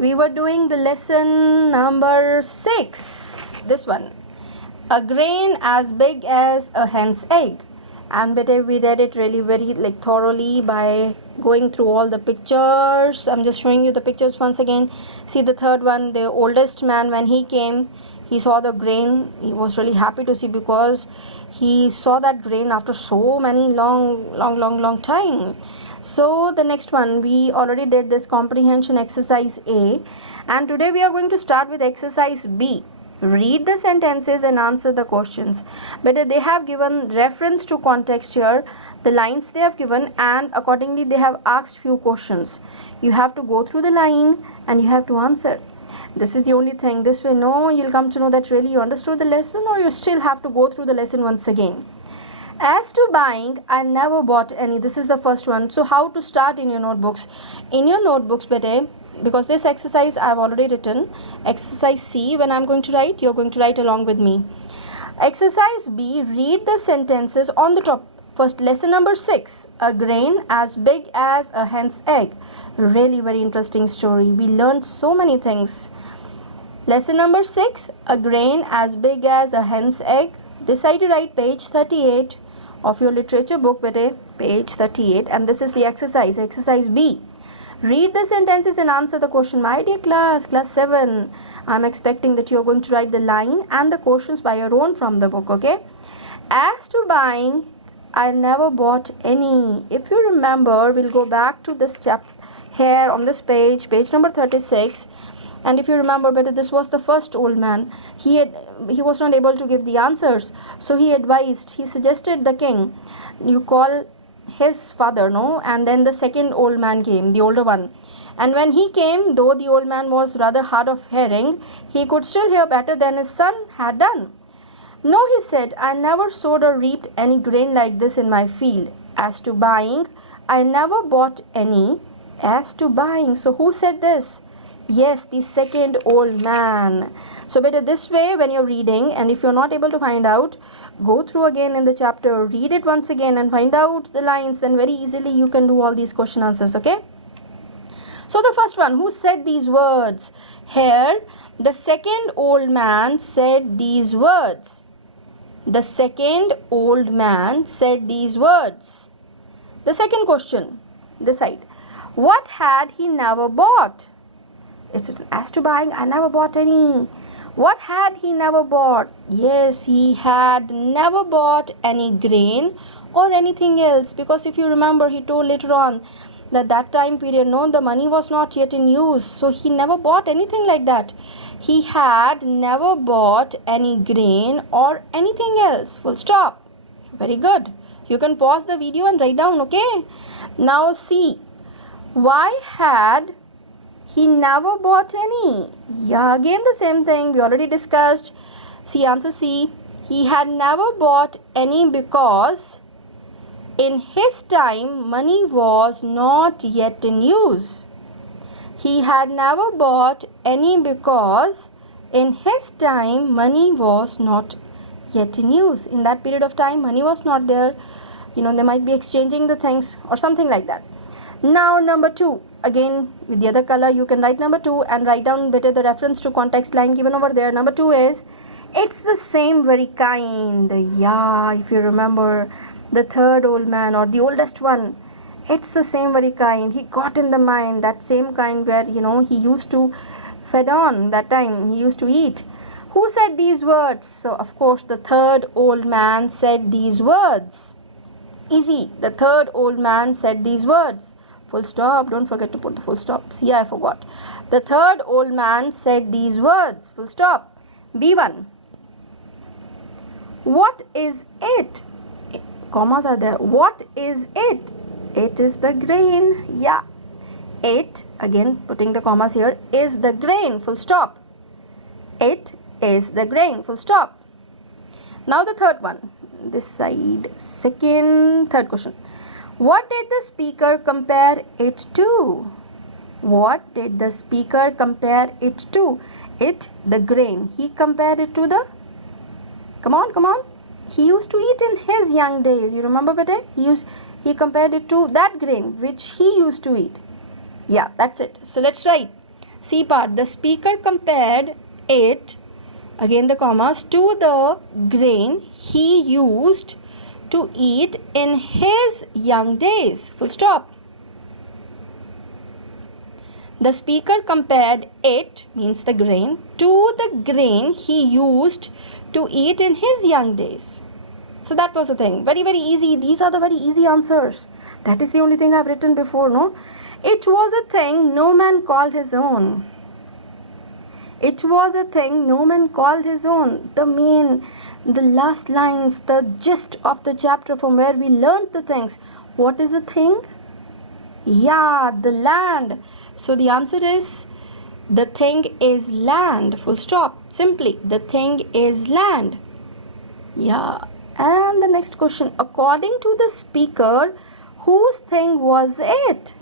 We were doing the lesson number 6. This one. A grain as big as a hen's egg. And we read it really very thoroughly by going through all the pictures. I'm just showing you the pictures once again. See the third one, the oldest man, when he came, he saw the grain. He was really happy to see because he saw that grain after so many long time. So the next one, we already did this comprehension exercise A, and today we are going to start with exercise B. Read the sentences and answer the questions. But they have given reference to context here, the lines they have given, and accordingly they have asked few questions. You have to go through the line and you have to answer. This is the only thing. This way, no, you'll come to know that really you understood the lesson, or you still have to go through the lesson once again. As to buying, I never bought any. This is the first one. So how to start in your notebooks? In your notebooks, because this exercise I have already written. Exercise C, when I'm going to write, you're going to write along with me. Exercise B, read the sentences on the top. First, lesson number 6. A grain as big as a hen's egg. Really very interesting story. We learned so many things. Lesson number 6. A grain as big as a hen's egg. This side you write page 38 of your literature book, page 38, and this is the exercise, exercise B. Read the sentences and answer the question. My dear class 7, I'm expecting that you're going to write the line and the questions by your own from the book, okay? As to buying, I never bought any. If you remember, we'll go back to this chapter here on this page number 36. And if you remember, this was the first old man. He was not able to give the answers, so he suggested the king, you call his father, no? And then the second old man came, the older one. And when he came, though the old man was rather hard of hearing, he could still hear better than his son had done. No, he said, I never sowed or reaped any grain like this in my field. As to buying, I never bought any. As to buying. So who said this? Yes, the second old man. So this way, when you're reading, and if you're not able to find out, go through again in the chapter, read it once again and find out the lines, then very easily you can do all these question answers, okay? So the first one, who said these words? Here, the second old man said these words. The second old man said these words. The second question, this side. What had he never bought? It's as to buying, I never bought any. What had he never bought? Yes, he had never bought any grain or anything else. Because if you remember, he told later on that time period, no, the money was not yet in use. So he never bought anything like that. He had never bought any grain or anything else. Full stop. Very good. You can pause the video and write down, okay? Now see, why had he never bought any? Yeah, again the same thing we already discussed. See, answer C. He had never bought any because in his time money was not yet in use. He had never bought any because in his time money was not yet in use. In that period of time, money was not there. They might be exchanging the things or something like that. Now number 2. Again, with the other color, you can write number 2 and write down the reference to context line given over there. Number 2 is, it's the same very kind. Yeah, if you remember, the third old man or the oldest one, it's the same very kind. He got in the mind, that same kind where, he used to fed on that time. He used to eat. Who said these words? So, of course, the third old man said these words. Easy. The third old man said these words. Full stop. Don't forget to put the full stop. See, I forgot. The third old man said these words. Full stop. B1. What is it? Commas are there. What is it? It is the grain. Yeah. It, again putting the commas here, is the grain. Full stop. It is the grain. Full stop. Now the third one. This side. Third question. What did the speaker compare it to? What did the speaker compare it to? It, the grain. He compared it to the... Come on. He used to eat in his young days. You remember, bete? He compared it to that grain which he used to eat. Yeah, that's it. So let's write. C part. The speaker compared it, again the commas, to the grain he used to eat in his young days. Full stop. The speaker compared it, means the grain, to the grain he used to eat in his young days. So that was the thing. Very, very easy. These are the very easy answers. That is the only thing I've written before, no? It was a thing no man called his own. It was a thing no man called his own. The last lines, the gist of the chapter from where we learned the things. What is the thing? Yeah, the land. So the answer is, the thing is land. Full stop. Simply, the thing is land. Yeah. And the next question. According to the speaker, whose thing was it?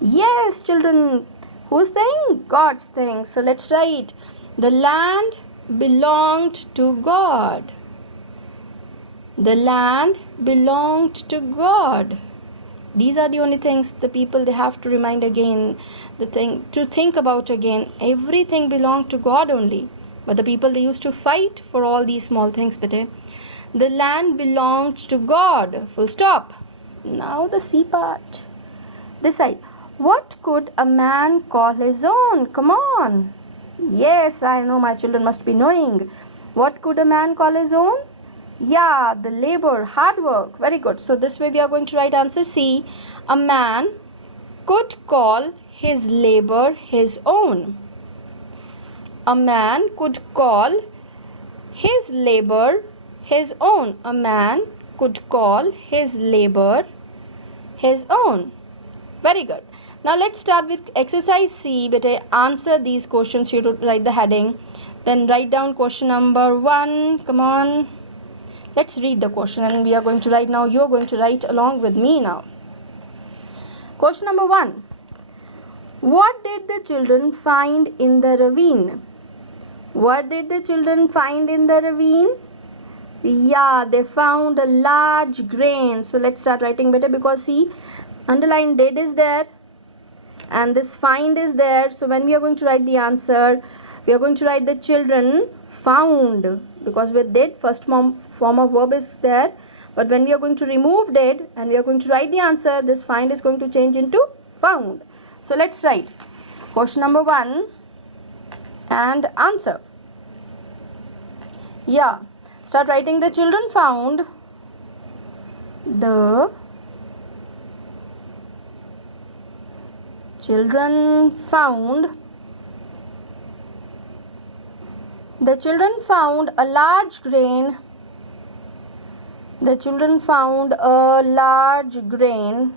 Yes, children. Whose thing? God's thing. So let's write. The land belonged to God. The land belonged to God. These are the only things the people, they have to remind again, the thing to think about again. Everything belonged to God only. But the people, they used to fight for all these small things. But the land belonged to God. Full stop. Now the C part. This side. What could a man call his own? Come on. Yes, I know my children must be knowing. What could a man call his own? Yeah, the labor, hard work. Very good. So this way we are going to write answer C. A man could call his labor his own. A man could call his labor his own. A man could call his labor his own. Very good. Now let's start with exercise C. Beta, answer these questions. You have to write the heading. Then write down question number 1. Come on. Let's read the question and we are going to write now. You're going to write along with me now. Question number 1. What did the children find in the ravine? What did the children find in the ravine? Yeah, they found a large grain. So let's start writing better, because see, underline did is there and this find is there. So when we are going to write the answer, we are going to write the children found, because with did, first form of verb is there. But when we are going to remove did and we are going to write the answer, this find is going to change into found. So let's write question number 1 and answer. Yeah, start writing. The children found. The children found. The children found a large grain. The children found a large grain.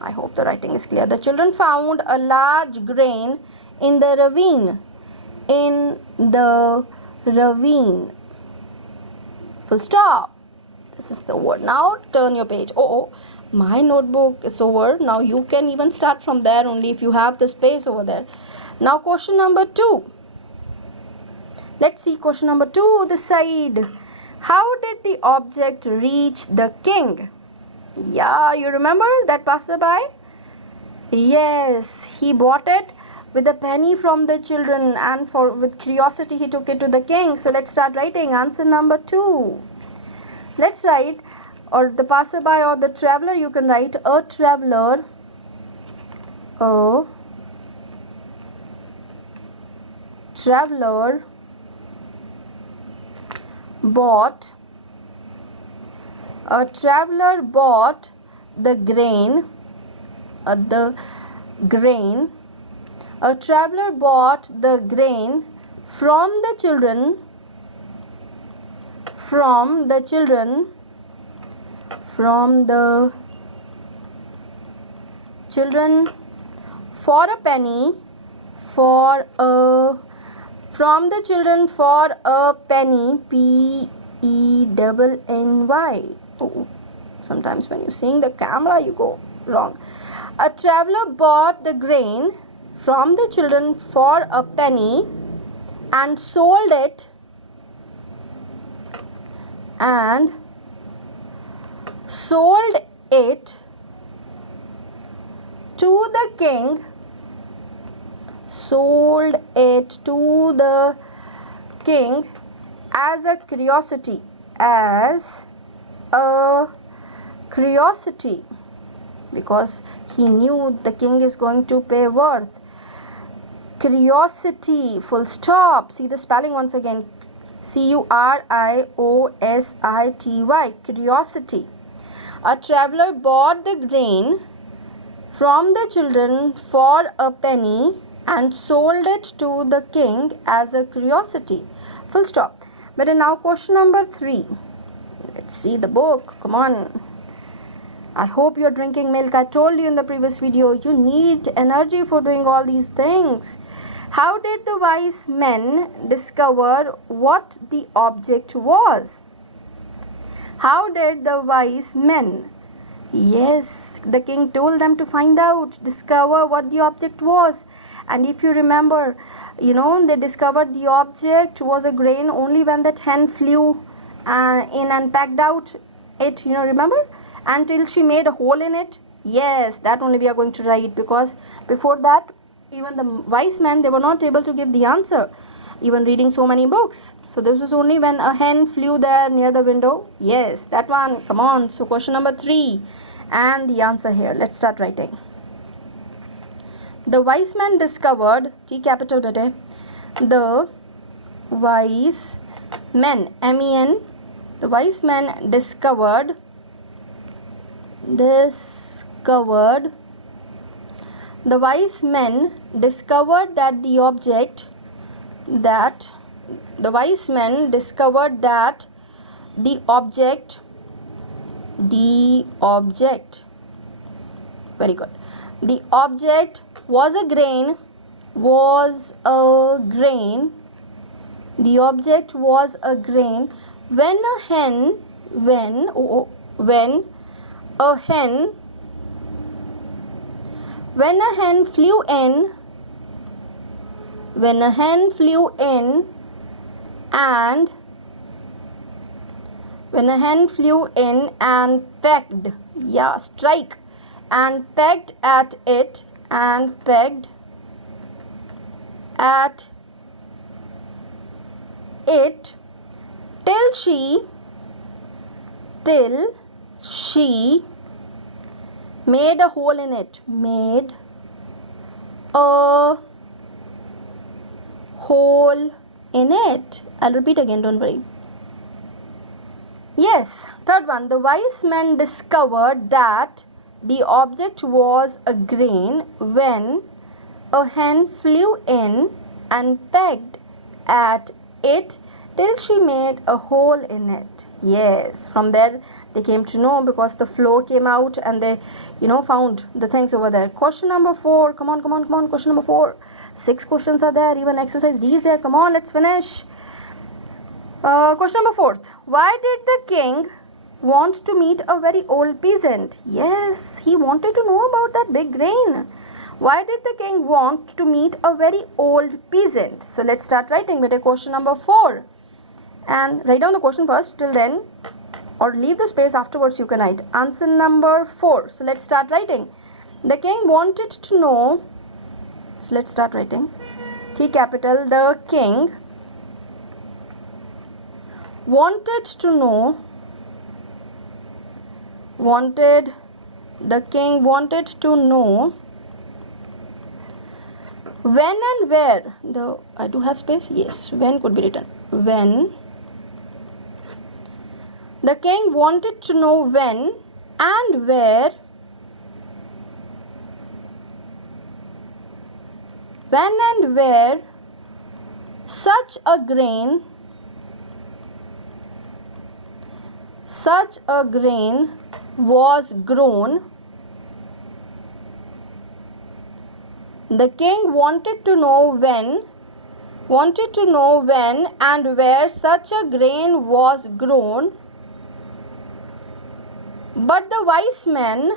I hope the writing is clear. The children found a large grain in the ravine. In the ravine. Full stop. This is the word. Now turn your page. Oh, my notebook is over. Now you can even start from there only if you have the space over there. Now question number 2. Let's see question number 2, this side. How did the object reach the king? Yeah, you remember that passerby? Yes, he bought it with a penny from the children, and with curiosity he took it to the king. So let's start writing answer number 2. Let's write, or the passerby or the traveler, you can write a traveler. A traveler bought. A traveler bought the grain. A traveler bought the grain from the children. From the children. From the children for a penny. From the children for a penny. Penny. Oh, sometimes when you seeing the camera you go wrong. A traveler bought the grain from the children for a penny and sold it to the king, sold it to the king as a curiosity, because he knew the king is going to pay worth. Curiosity, full stop. See the spelling once again. Curiosity, curiosity. A traveler bought the grain from the children for a penny and sold it to the king as a curiosity. Full stop. But now question number 3. Let's see the book. Come on. I hope you're drinking milk. I told you in the previous video, you need energy for doing all these things. How did the wise men discover what the object was? How did the wise men? Yes, the king told them to find out, discover what the object was. And if you remember, they discovered the object was a grain only when that hen flew in and pecked out it, remember? Until she made a hole in it. Yes, that only we are going to write, because before that, even the wise men, they were not able to give the answer, even reading so many books. So this is only when a hen flew there near the window. Yes, that one. Come on. So question number 3 and the answer here. Let's start writing. The wise men discovered, T capital bete, the wise men, M-E-N, the wise men discovered the wise men discovered that the object very good, the object was a grain, the object was a grain when a hen flew in and pecked, strike, and pecked at it till she made a hole in it, I'll repeat again, don't worry. Yes, third one. The wise men discovered that the object was a grain when a hen flew in and pecked at it till she made a hole in it. Yes, from there they came to know, because the floor came out and they found the things over there. Question number 4. Come on. Question number 4. 6 questions are there. Even exercise D is there. Come on, let's finish. Question number 4. Why did the king want to meet a very old peasant? Yes, he wanted to know about that big grain. Why did the king want to meet a very old peasant? So let's start writing with a question number 4. And write down the question first, till then, or leave the space afterwards. You can write answer number 4. So let's start writing. The king wanted to know. So let's start writing. T capital. The king wanted to know. The king wanted to know when and where. I do have space. Yes, when could be written. When. The king wanted to know when and where such a grain was grown. The king wanted to know when and where such a grain was grown. But the wise men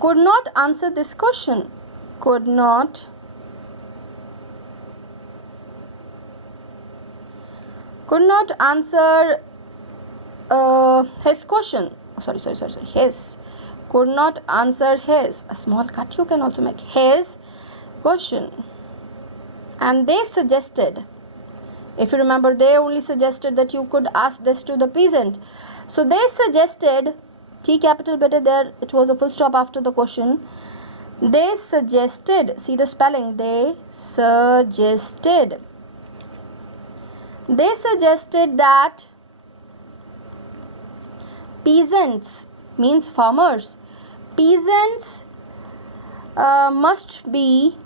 could not answer this question. could not answer his question. Sorry. His could not answer his. A small cut you can also make. His question. And they suggested. If you remember, they only suggested that you could ask this to the peasant. So they suggested. T capital better there. It was a full stop after the question. They suggested. See the spelling. They suggested. They suggested that peasants means farmers. Peasants must be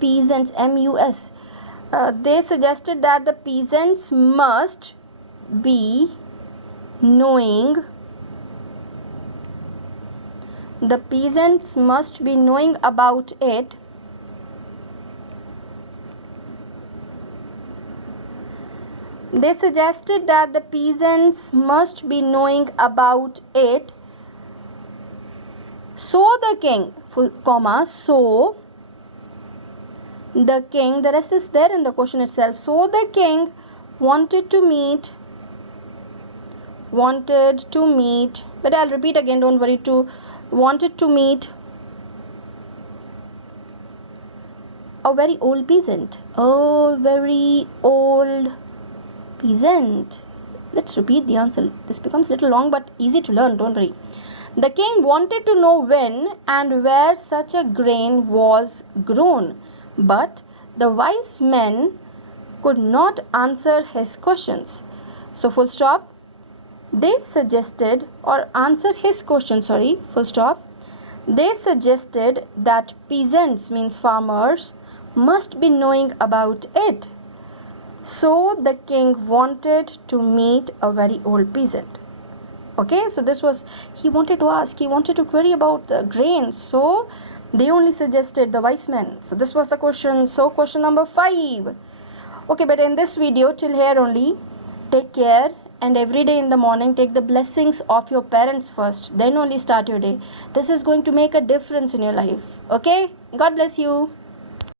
peasants, M-U-S. They suggested that the peasants must be knowing. The peasants must be knowing about it. They suggested that the peasants must be knowing about it. So the king, full comma, so the king, the rest is there in the question itself. So the king wanted to meet, but I'll repeat again, don't worry, wanted to meet a very old peasant. A very old peasant. Let's repeat the answer. This becomes a little long but easy to learn, don't worry. The king wanted to know when and where such a grain was grown, but the wise men could not answer his questions. So full stop. They suggested, or answer his question, sorry, full stop. They suggested that peasants means farmers must be knowing about it. So the king wanted to meet a very old peasant. Okay, so this was, he wanted to query about the grain. So they only suggested the wise men. So this was the question. So question number 5. Okay, but in this video till here only. Take care, and every day in the morning take the blessings of your parents first. Then only start your day. This is going to make a difference in your life. Okay, God bless you.